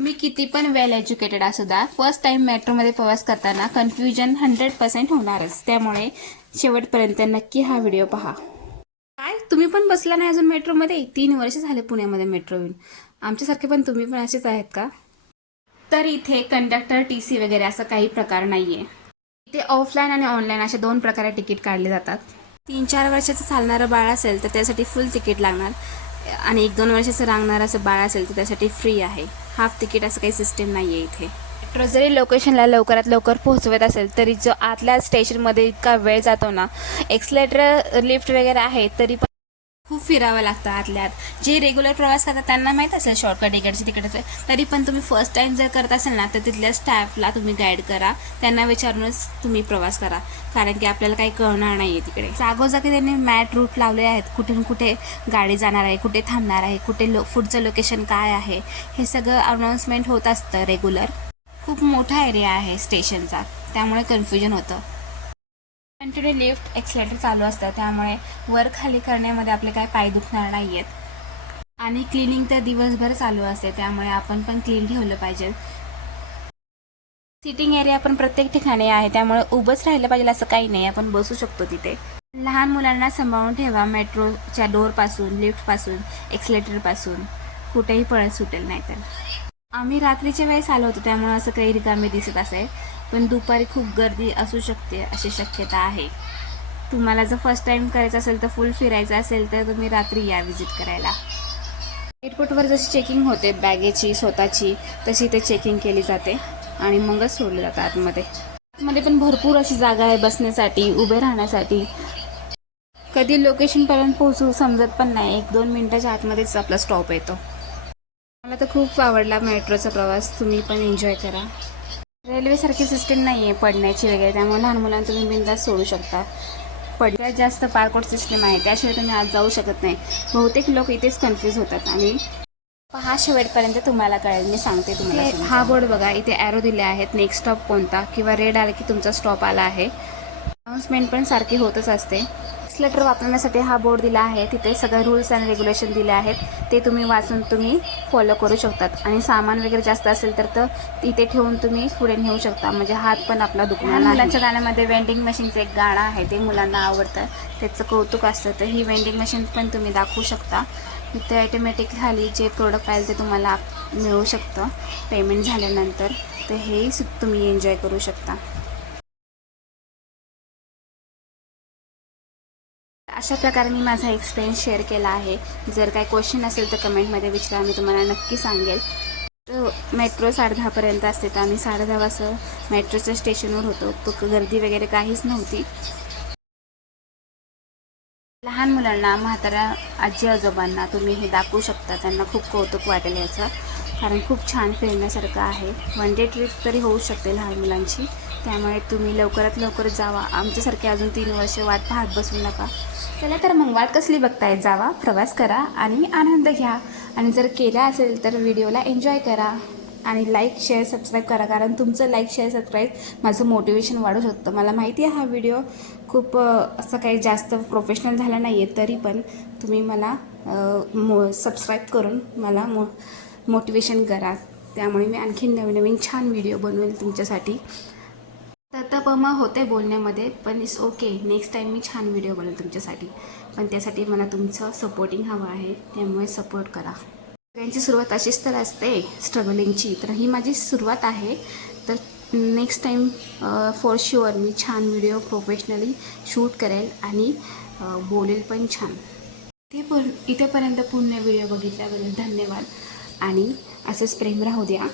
तुम्ही किती पण वेल एज्युकेटेड असू द्या, फर्स्ट टाइम मेट्रोमध्ये प्रवास करताना कन्फ्युजन 100% होणारच. त्यामुळे शेवटपर्यंत नक्की हा व्हिडिओ पहा. काय तुम्ही पण बसला नाही अजून मेट्रोमध्ये? 3 वर्ष झाले पुण्यामध्ये मेट्रो येऊन. आमच्यासारखे पण तुम्ही पण असेच आहेत का? तर इथे कंडक्टर, TC वगैरे असं काही प्रकार नाहीये. इथे ऑफलाईन आणि ऑनलाईन अशा 2 प्रकारे तिकीट काढले जातात. 3-4 वर्षाचं चालणारं बाळ असेल तर त्यासाठी फुल तिकीट लागणार आणि 1-2 वर्षाचं रांगणारं असं बाळ असेल तर त्यासाठी फ्री आहे. हाफ तिकीट असं काही सिस्टीम नाही आहे इथे. मेट्रो जरी लोकेशनला लवकरात लवकर पोहोचवत असेल तरी जो आतल्या स्टेशनमध्ये इतका वेळ जातो ना, एक्सलेटर लिफ्ट वगैरे आहे तरी पण खूप फिरावं लागतं आतल्यात. जे रेग्युलर प्रवास करतात त्यांना माहीत असेल शॉर्टकट इकडचे तिकडचे, तरी पण तुम्ही फर्स्ट टाईम जर करत असेल ना तर तिथल्या स्टाफला तुम्ही गाईड करा, त्यांना विचारूनच तुम्ही प्रवास करा, कारण की आपल्याला काही कळणार नाही आहे तिकडे. जागोजागी त्यांनी मॅट रूट लावले आहेत, कुठून कुठे गाडी जाणार आहे, कुठे थांबणार आहे, कुठे पुढचं लोकेशन काय आहे, हे सगळं अनाऊन्समेंट होत असतं रेग्युलर. खूप मोठा एरिया आहे स्टेशनचा, त्यामुळे कन्फ्युजन होतं. कंटिन्यू लिफ्ट एक्सलेटर चालू असतं, त्यामुळे वर खाली करण्यामध्ये आपले काय पाय दुखणार नाही आहेत. आणि क्लिनिंग तर दिवसभर चालू असते, त्यामुळे आपण पण क्लीन ठेवलं पाहिजे. सिटिंग एरिया पण प्रत्येक ठिकाणी आहे, त्यामुळे उभंच राहिलं पाहिजे असं काही नाही, आपण बसू शकतो तिथे. लहान मुलांना सांभाळून ठेवा. मेट्रोच्या डोअरपासून, लिफ्टपासून, एक्सलेटरपासून कुठेही पळत सुटेल नाही तर. आम्ही रात्रीच्या वेळेस आलो होतो, त्यामुळे असं काही रिकामे दिसत असेल, पण दुपारी खूप गर्दी असू शकते अशी शक्यता आहे. तुम्हाला जर फर्स्ट टाइम करायचं असेल तर फुल फिरायचं असेल तर तुम्ही रात्री या विजिट करायला. एअरपोर्टवर जशी चेकिंग होते बॅगेची स्वतःची, तशी ते चेकिंग केली जाते आणि मगच सोडलं जातं आतमध्ये. आतमध्ये पण भरपूर अशी जागा आहे बसण्यासाठी, उभे राहण्यासाठी. कधी लोकेशनपर्यंत पोहोचू समजत पण नाही, 1-2 मिनिटाच्या आतमध्येच आपला स्टॉप येतो. मला तर खूप आवडला मेट्रोचा प्रवास, तुम्ही पण एन्जॉय करा. रेल्वेसारखी सिस्टीम नाही आहे पडण्याची वगैरे, त्यामुळे लहान मुलांना तुम्ही बिनधास्त सोडू शकता. पडल्यात जास्त पार्कआउट सिस्टम आहे, त्याशिवाय तुम्ही आज जाऊ शकत नाही. बहुतेक लोक इथेच कन्फ्यूज होतात आणि पहा शेवटपर्यंत तुम्हाला कळेल, मी सांगते तुम्हाला. हा बोर्ड बघा, इथे ॲरो दिले आहेत, नेक्स्ट स्टॉप कोणता किंवा रेड आला की तुमचा स्टॉप आला आहे. अनाऊन्समेंट पण सारखी होतच असते. एक्सलेटर वापरण्यासाठी हा बोर्ड दिला आहे, तिथे सगळे रूल्स अँड रेग्युलेशन दिले आहेत, ते तुम्ही वाचून तुम्ही फॉलो करू शकतात. आणि सामान वगैरे जास्त असेल तर इथे ठेवून तुम्ही पुढे नेऊ शकता, म्हणजे हात पण आपला दुखणार नाही. मुलांच्या गाण्यामध्ये वेंडिंग मशीनचं एक गाणं आहे, ते मुलांना आवडतं, त्याचं कौतुक असतं, तर ही वेंडिंग मशीन पण तुम्ही दाखवू शकता. इथे ऑटोमॅटिक खाली जे प्रोडक्ट पाहिजे ते तुम्हाला मिळू शकतं पेमेंट झाल्यानंतर, तर हे तुम्ही एन्जॉय करू शकता. अशा प्रकारे मी माझा एक्सपिरियन्स शेअर केला आहे. जर काही क्वेश्चन असेल तर कमेंटमध्ये विचारा, मी तुम्हाला नक्की सांगेल. तर मेट्रो 10:30पर्यंत असते, तर आम्ही 10:30 वाजता मेट्रोच्या स्टेशनवर होतो, तो गर्दी वगैरे काहीच नव्हती. लहान मुलांना, म्हाताऱ्या आजी आजोबांना तुम्ही हे दाखवू शकता, त्यांना खूप कौतुक वाटेल याचं, कारण खूप छान फिरण्यासारखं आहे. 1 डे ट्रिप तरी होऊ शकते लहान मुलांची, त्यामुळे तुम्ही लवकरात लवकर जावा. आमच्यासारखे अजून 3 वर्ष वाट पाहत बसू नका. चला तर मग वाट कसली बघताय, जावा, प्रवास करा आणि आनंद घ्या. आणि जर केला असेल तर व्हिडिओला एन्जॉय करा आणि लाईक, शेअर, सबस्क्राईब करा, कारण तुमचं लाईक, शेअर, सबस्क्राईब माझं मोटिवेशन वाढू शकतं. मला माहिती आहे हा व्हिडिओ खूप असं काही जास्त प्रोफेशनल झाला नाही आहे, तरी पण तुम्ही मला सबस्क्राईब करून मला मोटिवेशन करा, त्यामुळे मी आणखीन नवीन नवीन छान व्हिडिओ बनवेल तुमच्यासाठी. तत्पमा होते बोलण्यामध्ये, पण इट्स ओके, नेक्स्ट टाईम मी छान व्हिडिओ बनवेल तुमच्यासाठी. पण त्यासाठी मला तुमचं सपोर्टिंग हवं आहे, त्यामुळे सपोर्ट करा. सगळ्यांची सुरुवात अशीच तर असते स्ट्रगलिंगची, तर ही माझी सुरुवात आहे. तर नेक्स्ट टाईम फॉर शुअर मी छान व्हिडिओ प्रोफेशनली शूट करेल आणि बोलेल पण छान. इथेपर्यंत पूर्ण व्हिडिओ बघितल्याबद्दल धन्यवाद आणि असंच प्रेम राहू द्या.